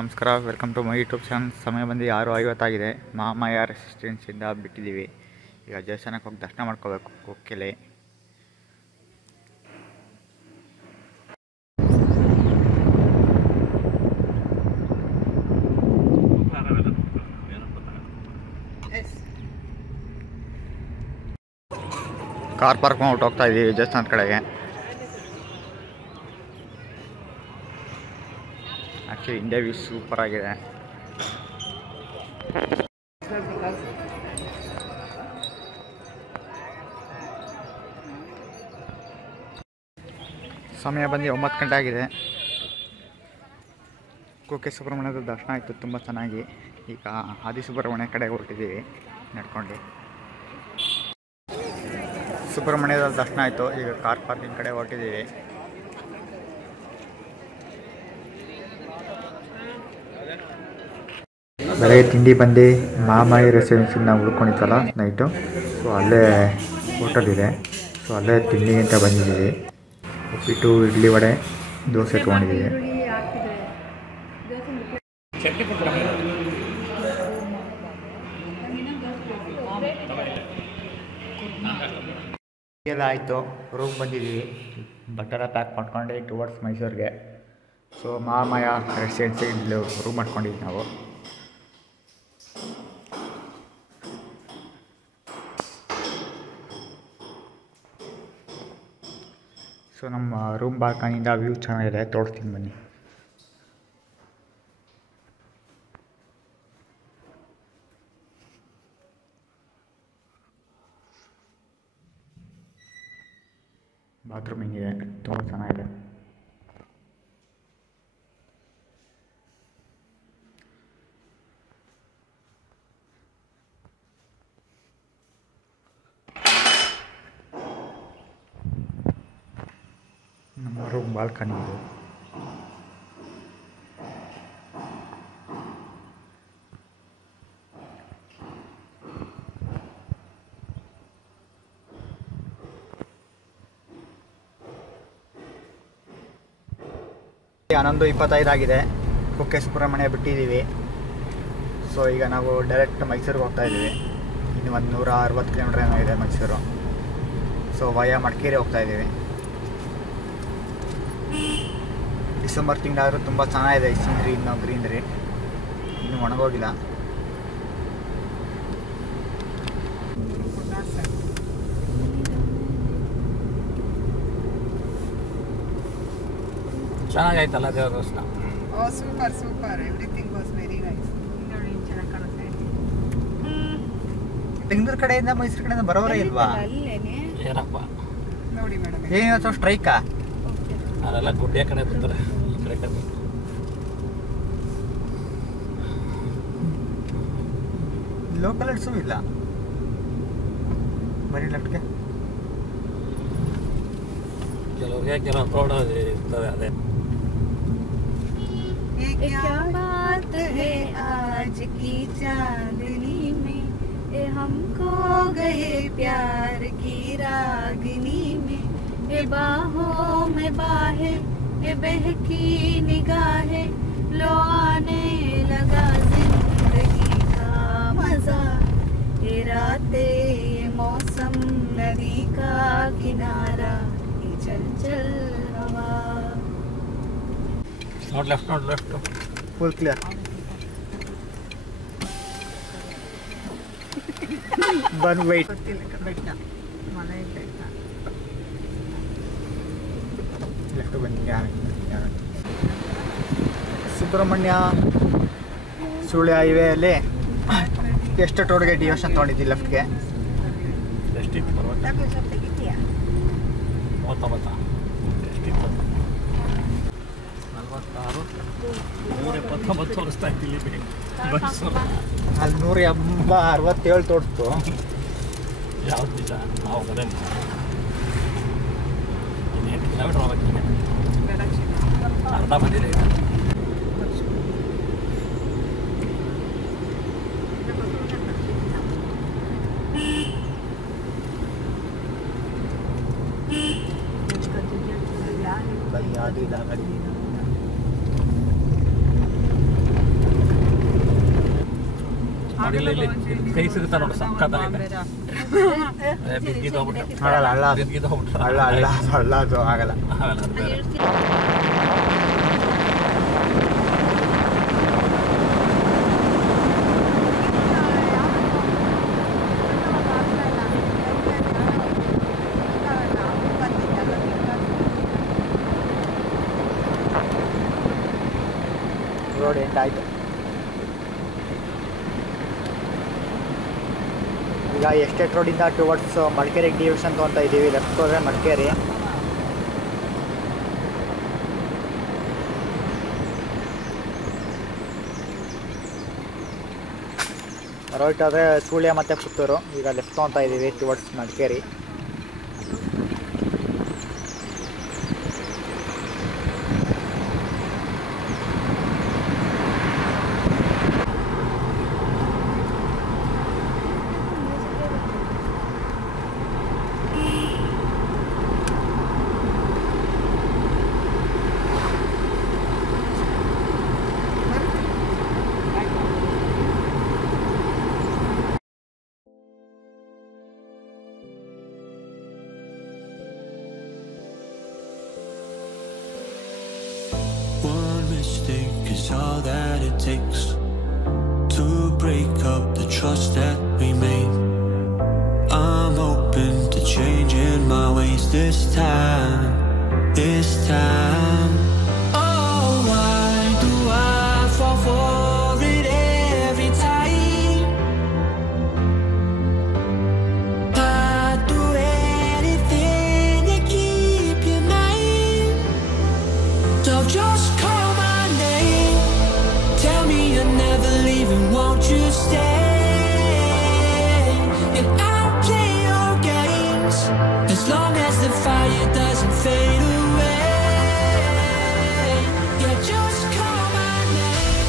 ನಮಸ್ಕಾರ, welcome to my YouTube channel. ಸಮಯ ಬಂದು 6:50 ಮಹಾಮಾಯ ರೆಸಿಡೆನ್ಸಿಯಿಂದ ಬಿಟ್ಟಿದ್ದೀವಿ. ಈಗ ದೇವಸ್ಥಾನಕ್ಕೆ ಹೋಗಿ ದರ್ಶನ ಮಾಡ್ಕೋಬೇಕು. ಕೊಕ್ಕೆಲೆ ಕಾರ್ ಪಾರ್ಕ್ ಮಾಡ್ಬಿಟ್ಟು ಹೋಗ್ತಾ ಇದ್ದೀವಿ ದೇವಸ್ಥಾನದ ಕಡೆಗೆ. ಆ್ಯಕ್ಚುಲಿ ಇಂಡಿಯಾ ವ್ಯೂ ಸೂಪರ್ ಆಗಿದೆ. ಸಮಯ ಬಂದು 9 ಗಂಟೆ ಆಗಿದೆ. ಕುಕ್ಕೆ ಸುಬ್ರಹ್ಮಣ್ಯದ ದರ್ಶನ ಆಯಿತು ತುಂಬ ಚೆನ್ನಾಗಿ. ಈಗ ಆದಿ ಸುಬ್ರಹ್ಮಣ್ಯ ಕಡೆ ಹೊರಟಿದ್ದೀವಿ ನಡ್ಕೊಂಡು. ಸುಬ್ರಹ್ಮಣ್ಯದ ದರ್ಶನ ಆಯಿತು. ಈಗ ಕಾರ್ ಪಾರ್ಕಿಂಗ್ ಕಡೆ ಹೊರಟಿದ್ದೀವಿ. ಬೆಳಗ್ಗೆ ತಿಂಡಿ ಬಂದು ಮಹಾಮಾಯಿ ರೆಸಿಡೆನ್ಸಿಗೆ ನಾವು ಉಳ್ಕೊಂಡಿತ್ತಲ್ಲ ನೈಟು, ಸೊ ಅಲ್ಲೇ ಹೋಟೆಲ್ ಇದೆ. ಸೊ ಅಲ್ಲೇ ತಿಂಡಿ ಅಂತ ಬಂದಿದ್ದೀವಿ. ಉಪ್ಪಿಟ್ಟು, ಇಡ್ಲಿ, ವಡೆ, ದೋಸೆ ತೊಗೊಂಡಿದ್ದೀವಿ. ಎಲ್ಲ ಆಯಿತು. ರೂಮ್ ಬಂದಿದ್ದೀವಿ. ಬಟ್ಟೆಲ್ಲ ಪ್ಯಾಕ್ ಮಾಡ್ಕೊಂಡು ಟುವರ್ಡ್ಸ್ ಮೈಸೂರಿಗೆ. ಸೊ ಮಹಾಮಾಯ ರೆಸಿಡೆನ್ಸಿ ಇಲ್ಲಿ ರೂಮ್ ಮಾಡ್ಕೊಂಡಿದ್ದೀವಿ ನಾವು. ಸೊ ನಮ್ಮ ರೂಮ್ ಬಾಲ್ಕನಿಯಿಂದ ವ್ಯೂ ಚೆನ್ನಾಗಿದೆ, ತೋರಿಸ್ತೀನಿ ಬನ್ನಿ. ಬಾತ್ರೂಮ್ ಹಿಂಗಿದೆ, ತುಂಬ ಚೆನ್ನಾಗಿದೆ. ನಮ್ಮ ರೂಮ್ ಬಾಲ್ಕನಿ ಇದೆ. ಹನ್ನೊಂದು 25 ಆಗಿದೆ. ಕುಕ್ಕೆ ಸುಬ್ರಹ್ಮಣ್ಯ ಬಿಟ್ಟಿದ್ದೀವಿ. ಸೊ ಈಗ ನಾವು ಡೈರೆಕ್ಟ್ ಮೈಸೂರಿಗೆ ಹೋಗ್ತಾ ಇದ್ದೀವಿ. ಇನ್ನು 160 ಕಿಲೋಮೀಟ್ರ್ ಏನೋ ಇದೆ ಮೈಸೂರು. ಸೊ ವಯ ಮಡಿಕೇರಿ ಹೋಗ್ತಾ ಇದ್ದೀವಿ. ಡಿಸೆಂಬರ್ ತಿಂಗಳಾದರೂ ತುಂಬ ಚೆನ್ನಾಗಿದೆ ಈ ಸೀನ್ರಿ. ಇನ್ನೂ ಗ್ರೀನ್ರಿ ಇನ್ನೂ ಒಣಗೋಗಿಲ್ಲ. ಚೆನ್ನಾಗೈತಲ್ಲ ದೇವಸ್ಥಾನ. Super super, everything was very nice. ಚೆನ್ನಾಗಿ ಕಾಣುತ್ತೆ. ಬೆಂಗಳೂರು ಕಡೆಯಿಂದ ಮೈಸೂರು ಕಡೆಯಿಂದ ಬರೋರೇ ಇಲ್ವಾ? ಏನಪ್ಪ ನೋಡಿ ಮೇಡಮ್, ಏನಿವತ್ತು ಸ್ಟ್ರೈಕಾ? ಅದೆಲ್ಲ ಗುಡ್ಡೆ ಕಡೆ ಬರ್ತಾರೆ, ಈ ಕಡೆ ಕಡೆ ಲೋಕಲ್ಸು ಇಲ್ಲ, ಬರೀ ಲೆಫ್ಟ್ಗೆ. ಕೆಲವ್ರಿಗೆ ಕೆಲವು ಪ್ರೋಡ್ ಇರ್ತದೆ. ಅದೇ क्या बात है आज की चांदनी में, ये हमको गए प्यार की रागनी में, ये बाहों में बाहें, ये बहकी निगाहें, लो आने लगा जिंदगी का मजा, ये रातें ये मौसम नदी का किनारा, ये चल चल हवा. ನೋಡ್ ಲೆಫ್ಟ್ ಫುಲ್ ಕ್ಲಿಯರ್. ಬನ್ ವೆಯ್ಟ್. ಬೆಟ್ಟ ಮನೆ ಬೆಟ್ಟ. ಲೆಫ್ಟ್ ಬನ್ನಿ. ಸುಬ್ರಹ್ಮಣ್ಯ ಸುಳ್ಯ ಹೈವೇಯಲ್ಲಿ ಎಷ್ಟು ಟೋಲ್ಗೆ ಡಿವಿಷನ್ ತೊಗೊಂಡಿದ್ದೀವಿ ಲೆಫ್ಟ್ಗೆ. ಎಷ್ಟಿತ್ತು? 39 ಎಷ್ಟಿತ್ತು? 46 179 ತೋರಿಸ್ತಾ ಇದ್ದಿಲ್ಲಿ ಬಸ್ಸು. ಅಲ್ಲಿ 167 ತೋರಿಸ್ತು. ಯಾವ್ದು ನಿಜ? ನಾವು ಅದೇ ನಿಜ. ಇನ್ನೇನು ಕಿಲೋಮೀಟ್ರ್ ಹೋಗ್ಬೇಕು, ಅರ್ಧ ಬಂದಿದೆ. याद ही लगा ಇಲ್ಲಿ ಕೈ ಸಿಗುತ್ತಾ ನೋಡು ಸಕ್ಕತ್ತಾಗಿದೆ. ಬಿದ್ದಿದ್ದೋಗ್ಬಿಟ್ಟು ಆಗಲ್ಲ ಹಳ್ಳ ಬಿದ್ದಿದ್ದೋಗ್ಬಿಟ್ರೆ ಹಳ್ಳ ಹಳ್ಳ ಹಳ್ಳ ಅದು ಆಗಲ್ಲ. ಅದು ಬೇರೆ. ರೋಡ್ ಎಂಡ್ ಆಯಿತು. ಈಗ ಎಸ್ಟೇಟ್ ರೋಡಿಂದ ಟುವರ್ಡ್ಸ್ ಮಡಿಕೇರಿ ಡಿವಿಷನ್ ತೊಗೊತಾ ಇದ್ದೀವಿ. ಲೆಫ್ಟ್ ಹೋದರೆ ಮಡಿಕೇರಿ, ರೈಟ್ ಆದರೆ ಸುಳ್ಯ ಮತ್ತು ಪುತ್ತೂರು. ಈಗ ಲೆಫ್ಟ್ ತೊಗೊತಾ ಇದ್ದೀವಿ towards Madikeri. Mistake is all that it takes to break up the trust that we made. I'm open to changing my ways this time. Oh, why do I fall for it every time? I'd do anything to keep you mine. So just call my name, tell me you're never leaving, won't you stay? And I'll play your games as long as the fire doesn't fade away. Yeah, just call my name.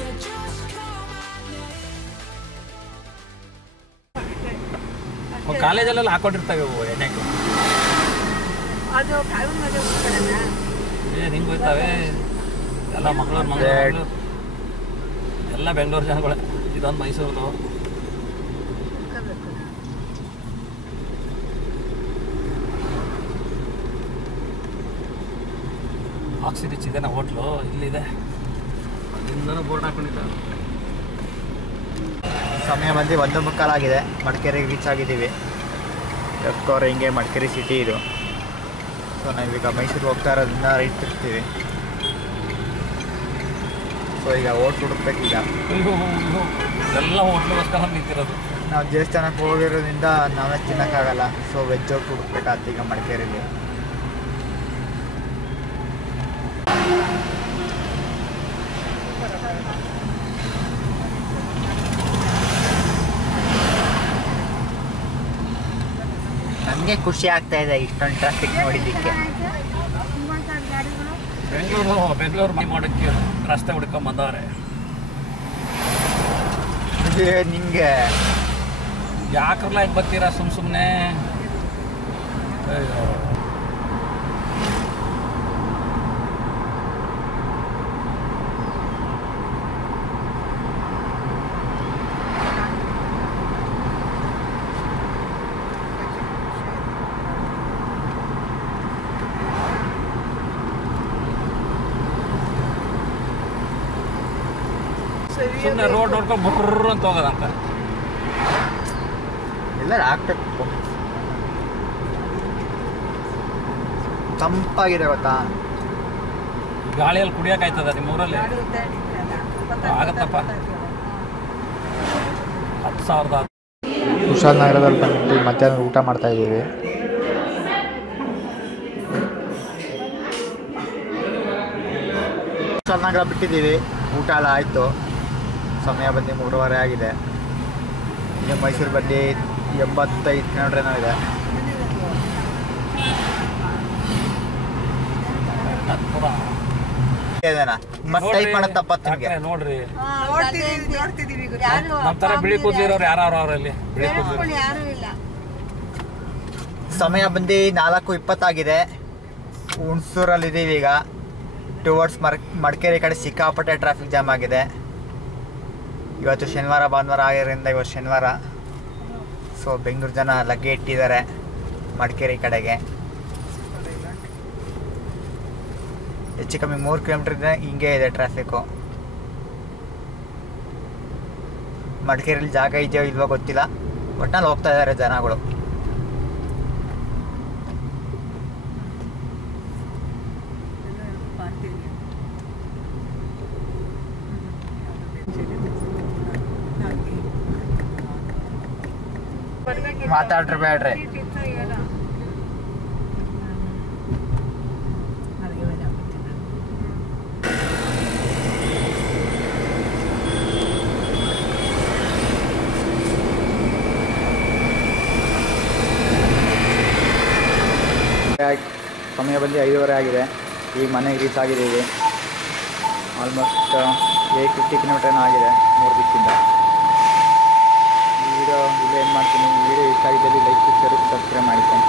Yeah, just call my name. ಕಾಲೇಜಲ್ಲೆಲ್ಲ ಹಾಕೊಂಡಿರ್ತವೆ ಇವು ಎಣ್ಣೆಗೆ. ಅದು ಕಾಲು ಮನೆ ಹೋಗ್ತಾರಲ್ಲ ಏನು ಹಿಂಗೆ ಹೋಗ್ತಾವೆ ಎಲ್ಲ ಮಂಗಳೂರು ಎಲ್ಲ ಬೆಂಗಳೂರು ಜನಗಳು. ಇದೊಂದು ಮೈಸೂರದು. ಆಕ್ಸಿಡಿಚ್ ಇದೆ ನಾ ಹೋಟ್ಲು ಇಲ್ಲಿದೆ. ಅಲ್ಲಿಂದನೂ ಬೋರ್ಡ್ ಹಾಕೊಂಡಿದ್ದಾರೆ. ಸಮಯ ಬಂದು 1:15 ಮಡಿಕೇರಿಗೆ ರೀಚ್ ಆಗಿದ್ದೀವಿ. ಲೆಫ್ಟ್ ಅವರ ಹಿಂಗೆ ಮಡಿಕೇರಿ ಸಿಟಿ ಇದು. ಸೊ ನಾವೀಗ ಮೈಸೂರಿಗೆ ಹೋಗ್ತಾ ಇರೋದ್ರಿಂದ ರೈಟ್ ತಿರ್ತೀವಿ. ಸೊ ಈಗ ಹೋಟ್ಲು ಹುಡುಕ್ಬೇಕೀಗ. ಎಲ್ಲ ಹೋಟ್ಲಿಗೋಸ್ಕರ ನಿಂತಿರೋದು. ನಾವು ದೇವಸ್ಥಾನಕ್ಕೆ ಹೋಗಿರೋದ್ರಿಂದ ನಾವೇ ತಿನ್ನೋಕ್ಕಾಗಲ್ಲ. ಸೊ ವೆಜ್ ಹೋಟ್ಲು ಹುಡುಕ್ಬೇಕಾಗ್ತು ಈಗ ಮಡಿಕೇರಿಲಿ. ನನಗೆ ಖುಷಿ ಆಗ್ತಾ ಇದೆ ಇಷ್ಟೊಂದು ಟ್ರಾಫಿಕ್ ನೋಡಿದ್ದಕ್ಕೆ. ಬೆಂಗಳೂರು ಮಾಡೋಕ್ಕೆ ರಸ್ತೆ ಹುಡ್ಕೊಂಡ್ ಬಂದವ್ರೆ. ನಿಂಗೆ ಯಾಕ್ರಲ್ಲ ಈಗ ಬರ್ತೀರಾ ಸುಮ್ಮನೆ? ಅಯ್ಯೋ ಸುಮ್ಮನೆ ರೋಡ್ ನೋಡ್ಕೊಂಡು ಬರ್ರ ಅಂತ ಹೋಗೋದಂತ. ಎಲ್ಲರೂ ಆಗ್ಬೇಕು. ತಂಪಾಗಿದೆ ಗೊತ್ತಾ? ಗಾಳಿಯಲ್ಲಿ ಕುಡಿಯೋಕ್ಕಾಯ್ತದ ನಿಮ್ಮೂರಲ್ಲಿ? ಆಗತ್ತಪ್ಪ. 10,000 ಕುಶಾಲನಗರದಲ್ಲಿ ಬಂದು ಮಧ್ಯಾಹ್ನ ಊಟ ಮಾಡ್ತಾ ಇದ್ದೀವಿ. ಕುಶಾಲನಗರ ಬಿಟ್ಟಿದ್ದೀವಿ. ಊಟ ಎಲ್ಲ ಆಯಿತು. ಸಮಯ ಬಂದು 3:15 ಆಗಿದೆ. ಈಗ ಮೈಸೂರು ಬಂದು 85 ಕಿಲೋಮೀಟ್ರ್ ಇದೆ. ಮತ್ತೆ ಟೈಪ್ ಮಾಡೋದು ತಪ್ಪತ್ತು ನಿಮಗೆ ನೋಡ್ರಿ. ನೋಡ್ತಿದೀವಿ ನಮ್ಮ ಥರ ಬಿಳಿ ಕೂದಲಿರೋರು ಯಾರು ಅವರಲ್ಲಿ? ಬಿಳಿ ಕೂದಲು ಯಾರು ಇಲ್ಲ. ಸಮಯ ಬಂದು 4:20 ಆಗಿದೆ. ಹುಣಸೂರಲ್ಲಿದ್ದೀವಿ ಈಗ. ಟುವರ್ಡ್ಸ್ ಮಡಿಕೇರಿ ಕಡೆ ಸಿಕ್ಕಾಪಟ್ಟೆ ಟ್ರಾಫಿಕ್ ಜಾಮ್ ಆಗಿದೆ. ಇವತ್ತು ಶನಿವಾರ ಭಾನುವಾರ ಆಗಿರೋದ್ರಿಂದ ಇವತ್ತು ಶನಿವಾರ. ಸೊ ಬೆಂಗಳೂರು ಜನ ಲಗ್ಗೆ ಇಟ್ಟಿದ್ದಾರೆ ಮಡಿಕೇರಿ ಕಡೆಗೆ. ಹೆಚ್ಚು ಕಮ್ಮಿ 3 ಕಿಲೋಮೀಟ್ರ್ ಇದೆ, ಹಿಂಗೆ ಇದೆ ಟ್ರಾಫಿಕ್ಕು. ಮಡಿಕೇರಿಯಲ್ಲಿ ಜಾಗ ಇದೆಯೋ ಇಲ್ವೋ ಗೊತ್ತಿಲ್ಲ, ಒಟ್ಟಿನಲ್ಲಿ ಹೋಗ್ತಾ ಇದ್ದಾರೆ ಜನಗಳು. ಮಾತಾಡ್ರಿ ಬೇಡ್ರಿ. ಸಮಯ ಬಂದು 5:30 ಆಗಿದೆ. ಈಗ ಮನೆಗೆ ರೀಚ್ ಆಗಿದ್ದೀವಿ. ಆಲ್ಮೋಸ್ಟ್ 850 ಕಿಲೋಮೀಟರ್ ಆಗಿದೆ 3 ದಿಕ್ಕಿಂದ. ಈ ವಿಡಿಯೋ ಇಲ್ಲೇ ಏನು ಮಾಡ್ತೀನಿ. ಈ ವಿಡಿಯೋ ಇಷ್ಟ ಆಗಿದ್ದಲ್ಲಿ ಲೈಕ್ ಶೇರ್ ಸಬ್ಸ್ಕ್ರೈಬ್ ಮಾಡಿದ್ದೀನಿ.